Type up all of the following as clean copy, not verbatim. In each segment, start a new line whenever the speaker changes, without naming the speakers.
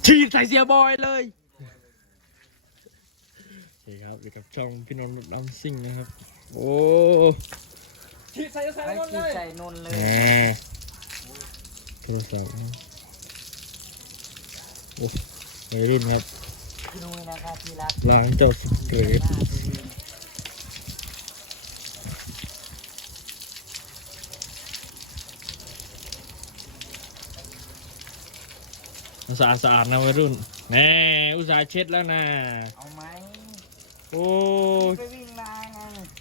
ฉีดใส่เสียบอยเลยโอเคครับอยู่กับช่องพี่นนท์ดำซิ่งนะครับโอ้
ฉีดใส่นนเลยใส่นนเลย
แหมโทรศัพท์โอ้ไม่รุ่นครับ
พี่นุ้ยนะครับที่รัก
ล้างเจ้าสุดเก๋สะอาดสะอาดนะวัยรุ่นแน่อุตส่าห์เช็ดแล้วนะ
เอาไหม
โอ้
ไปวิ่งมาไง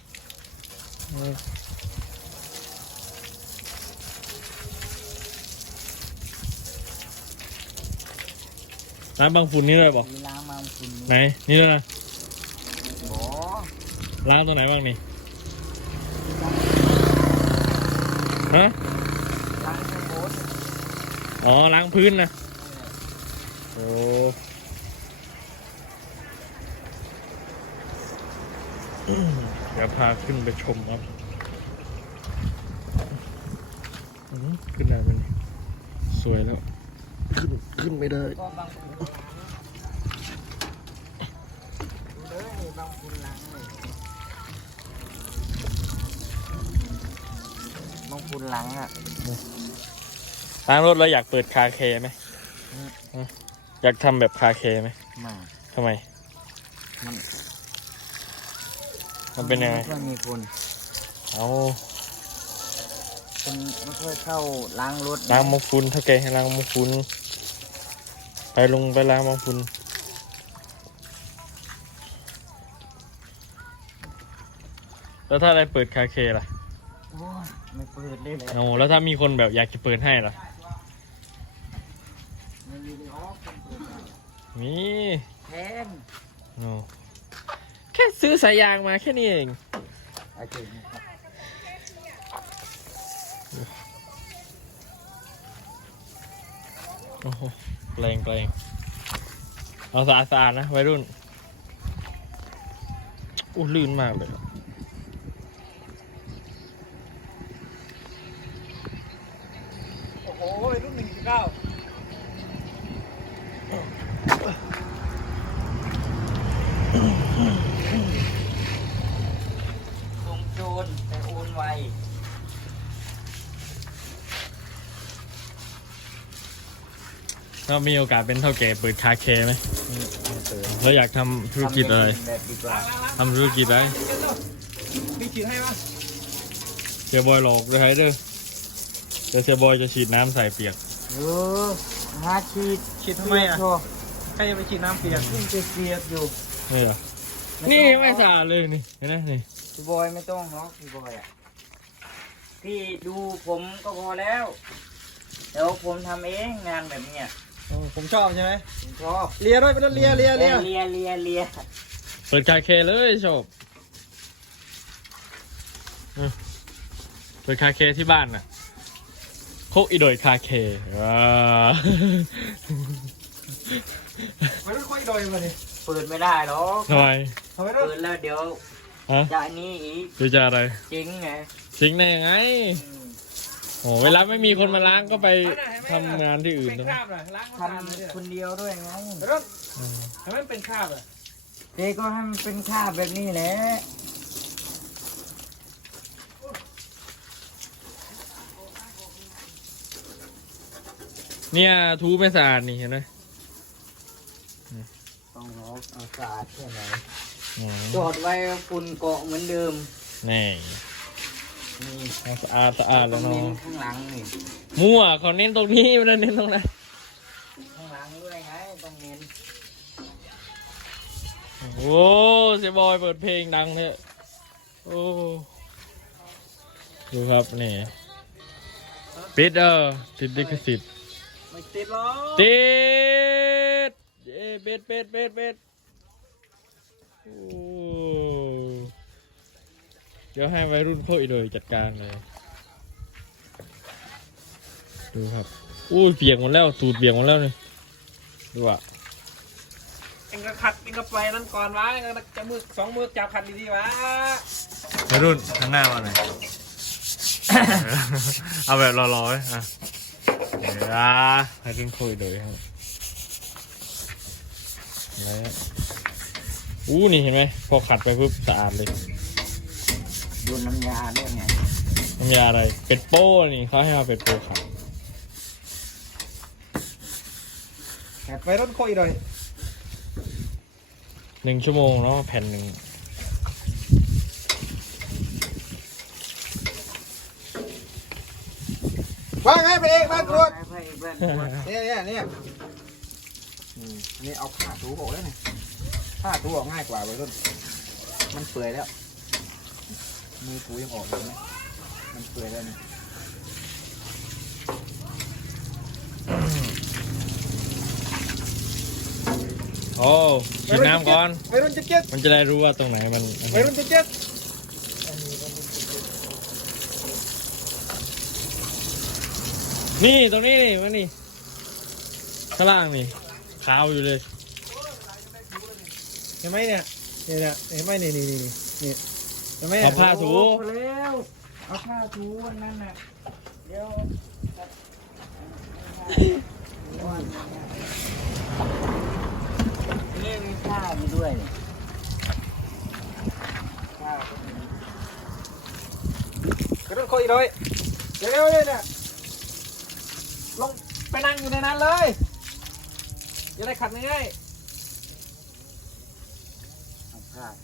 ล้างบางฝุ่นนี่เลยบอก
ล้างบางฝุ่น
ไหนนี่ด้วยนะ
บอ
ล้างตัวไหนบ้างนี่ฮะ
ล้างแค่โบส
อ๋อล้างพื้นนะโอ้เดี๋ยวพาขึ้นไปชมครับขึ้นได้ไหมสวยแล้วขึ้นไม่ได้
ก็บางฝุ่นเลยบางฝุ่นล้างเลยบางฝุ่นล้างอ่ะ
ล้างรถแล้วอยากเปิดคาเคไหมอยากทำแบบคาเคไหม
ไม่
ทำไมมันเป็นยังไง
ไม่มีคน
เอา
คนไม่ค่อยเข้าล้างรถ
ล้างมังคุดถ้าแกให้ล้างมังคุดไปลงไปล้างมังคุดแล้วถ้าได้เปิดคาเคล่ะ
ไม่เปิดเลย
โอ้แล้วถ้ามีคนแบบอยากจะเปิดให้ล่ะมี
แพง
โอ้แค่ซื้อสายยางมาแค่นี้เองโอ้โหแปลงเอาสะอาดนะวัยรุ่นอู้ลื่นมากเลย
โอ้โหรุ่น1.9ส่งโจรแต่โอนไว
ก็มีโอกาสเป็นเท่าแก่เปิดคาเคไหมแล้วอยากทำธุรกิจอะไรทำธุรกิจอะไร
มีฉีดให้ปะ
เสียบอยหลอกเลยเด้อเดี๋ยวเสียบอยจะฉีดน้ำใส่เปียก
หาฉีดทำไมอ่ะใครจะไปฉีดน้ำเปียกจะเปียกอยู่
นี่เหรอนี่ไม่สะอาดเลยนี่เห็นไหมนี่
พี่บอยไม่ต้องหรอกพี่บอยอ่ะพี่ดูผมก็พอแล้วเดี๋ยวผมทำเองงานแบบนี้
ผมชอบใช่ไหม
ผมชอบ
เลียด้วยเป็นเลีย
เปิดคาเคเลยชอบเปิดคาเคที่บ้านน่ะโคกอีโดยคาเคว้า
ไม่ต้องค่อยโดยมาดิ
เปิดไม่ได้หรอก
ทำไม
เปิดแล้วเดี๋ยวจะนี้อีก
เดี๋ยวจะอะไร
จริงไง
จริงได้ยังไงโอ้เวลาไม่มีคนมาล้างก็ไปทำงานที่อื่นนะ
ทำคนเดียวด้วยไง
ทำไมเป็นคราบอ่ะ
เจ๊ก็ให้มันเป็นคราบแบบนี้แหละ
เนี่ยทูไม่สะอาดนี่เห็นไหม
ต้องรอเอาสะอาดแค่ไหนจอดไว้ฝุ่นเกาะเหมือนเดิม
นี่สะอาดแล้วเนาะ
ข้างหลังนี่
มั่วเขาเน้นตรงนี้ไม่ได้เน้นตรงนั้น
ข้างหลังด้วยไงต้องเน้น
โอ้เสียบอยเปิดเพลงดังเถอะโอ้ดูครับนี่ปิดติดลิขสิทธิ์
ไม่ติดหรอ
ติดเบ็ดโอ้เดี๋ยวให้วัยรุ่นโคอีเลยจัดการเลยดูครับอู้เปียกหมดแล้วสูตรเปียกหมดแล้วนี่ดูอ่ะ
เอ็งก็ขัดเอ็งก็ไปนั่นก่อนวะเอ็งก็จะมือ2 มือจับขัดดีๆวะ
วัยรุ่นข้างหน้ามาหน่อย เอาแบบรอๆอ่ะเดี๋ยวให้รุ่นโคอีเลยครับแล้วอู้นี่เห็นไหมพอขัดไปปุ๊บสะอาดเลย
ดูน้ำยาด้วยไง
น้ำยาอะไรเป็ดโป้นี่เขาให้เอาเป็ดโป้ขัด
ไปรถโคอีกหน่อย
1 ชั่วโมงเนาะแผ่นหนึ่ง
ว่าไงไปเองบ้านตรวจ
ให้เพื่อน
เนี่ยอันนี้เอาผ้าถูออกแล้วเนี่ยผ้าถูออกง่ายกว่าไปรุ่นมันเปื่อยแล้วมือถูยังออกอยู่ไหมมันเปื่อยแล้วเนี่ย
โอ้ฉีดน้ำก่อน
ไปรุ่นเจ็ด
มันจะได้รู้ว่าตรงไหนมัน
ไปรุ่นเจ็ด
นี่ตรงนี้นี่มันนี่ข้างล่างนี่ขาวอยู่เลย
เห็นไหมเนี่ยเนี่ยเห็นไหมนี่เห็นไหม
เอาผ้าถู
พอแล้วเอาผ้าถูวันนั้นน่ะเดี๋ยวนี่มีผ้าอยู่ด้วยเนี่ยผ้าก็มี
ไปรุ่นโคอีกหน่อยเร็วๆเลยเนี่ยลงไปนั่งอยู่ในนั้นเลยจะได้ขัดง่าย
เอาผ้าถู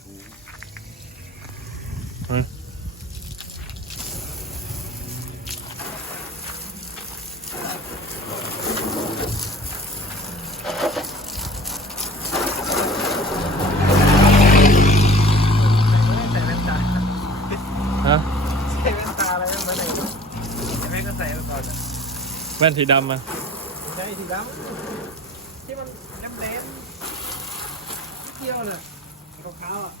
ใส่แว่นตา
ฮะ
ใส่แว่นตาอะไรไม่เหมือนไหนใส่แว่นก็ใส่ไปก่อนนะ
แว่นสีดำมา
ใช่สีดำที่มันแหลมๆเที่ยวน่ะขาวๆอ่ะ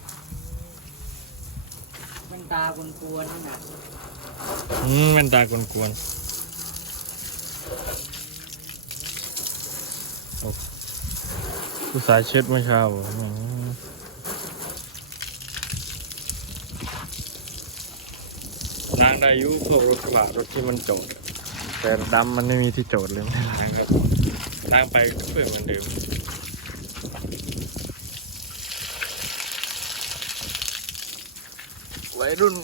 เป็นตากวนๆนี่นะ
แว่นตากวนๆโอ้ผู้สายเช็ดเมื่อเช้าเหรอล้างได้อยุพวกรถกระบะรถที่มันโจดอะแต่ดำมันไม่มีที่โจดเลยไม่ได้ล้างครับล้างไปก็เปื่อยเหมือนเดิมวัยรุ่น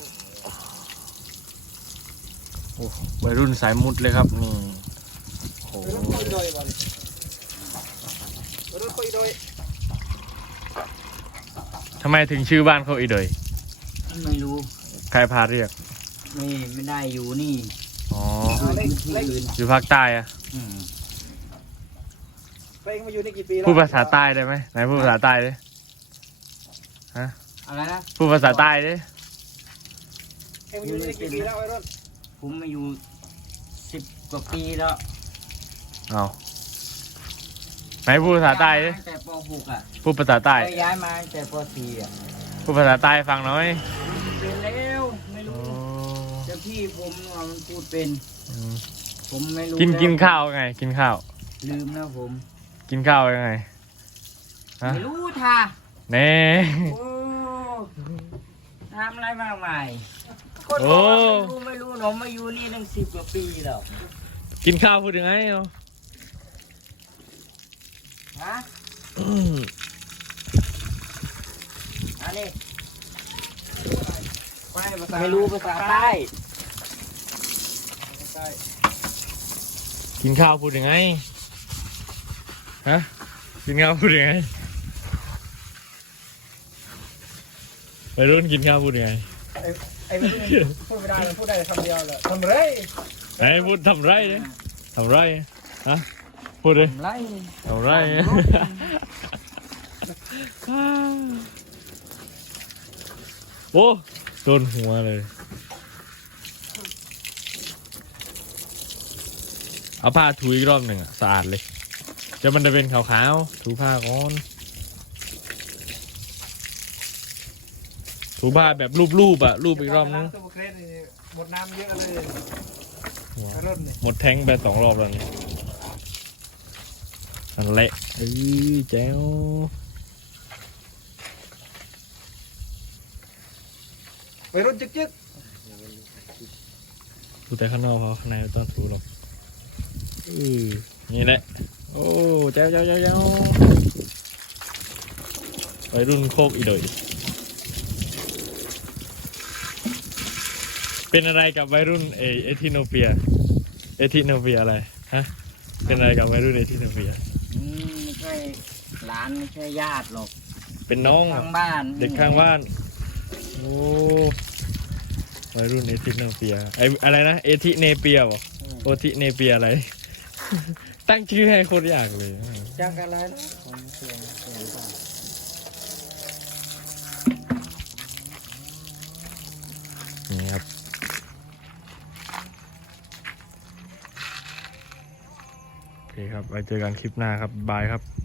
โอ้วัยรุ่นสายมุดเลยครับนี่โอ้
ไปรถคุยโดยบอลไปรถคุยโดย
ทำไมถึงชื่อบ้านเขาอีเดย
ไม่รู้
ใครพาเรียก
ไม่ได้อยู่นี่
อ๋อ
อยู่ที่อื่น
อยู่ภาคใต้อะ
อืม
ไปมาอยู่นี่กี่ปีแล้ว
พูดภาษาใต้ได้ไหมไหนพูดภาษาใต้ดิฮะ
อะไรนะ
พูดภาษาใต้ดิ
เอ็งมาอยู่นี่กี่ปีแล้วไอ้รถ
ผมมาอยู่10 กว่าปีแล้ว
เอาไหนพูดภาษาใต้ดิ
ย้ยมตั้งแต่ป .6 อ่ะ
พูดภาษาใต้
ไปย้ายมาตั้งแต่ป .4 อ่ะ
พูดภาษาใต้ให้ฟังหน่อย
เป็นแล้วไม่
โอ้
รู้แต่พี่ผมมันพูดเป็น
อืม
ผมไม่รู้
กิน
แล้ว
ข้าวไง กินข้าว
ลืมแล้วผม
กินข้าวยังไงฮะ
ไม่รู้ท่า
เน่
โอ้ทำอะไรมากมาย คน
โอ้
บอกว่าไม่รู้หนูมาอยู่นี่ตั้ง10 กว่าปีแล้ว
กินข้าวพูดยังไงเนาะ
ฮะอันนี้ ไม่รู้ภาษาใต้
กินข้าวพูดยังไงฮะกินข้าวพูดยังไงไปรุ่นกินข้าวพูดยังไง
ไอ้พูดไม่ได้มันพูดได้แต่คำเดียวแหละทำไร
ไหนพูดทำไรเนี่ยทำไรฮะพูดเลย
ไร
ทำไรโอ้โดนหัวเลยเอาผ้าถูอีกรอบหนึ่งอ่ะสะอาดเลยจะมันจะเป็นขาวๆถูผ้าก่อนถูผ้าแบบรูปๆอ่ะรูปอีกรอบนึง
ตัวเครสนี่หมดน้ำเยอะเลยไอ้รถนี่
หมดแทงไป2 รอบแล้วนี่นั่นแหละแจ๋ว
ไปรถจึ๊ก
ดูแต่ข้างนอกเขาข้างในไม่ต้องถูหรอกนี่แหละโอ้แจ๋ววัยรุ่นโคกอีโดยเป็นอะไรกับวัยรุ่นเอธิโอเปียอะไรฮะเป็นอะไรกับวัยรุ่นเอธิโอเปีย
ไม่ใช่หลานไม่ใช่ญาติหรอก
เป็นน้อง
ข้างบ้าน
เด็กข้างบ้านโอ้วัยรุ่นเอธิโอเปียอะไรนะเอธิเนเปียบอกโอธิเนเปียอะไร ตั้งชื่อให้โคตรยากเลย
จากอะไรนะผมเสียงก่อน
นี่ครับโอเคครับไว้เจอกันคลิปหน้าครับบายครับ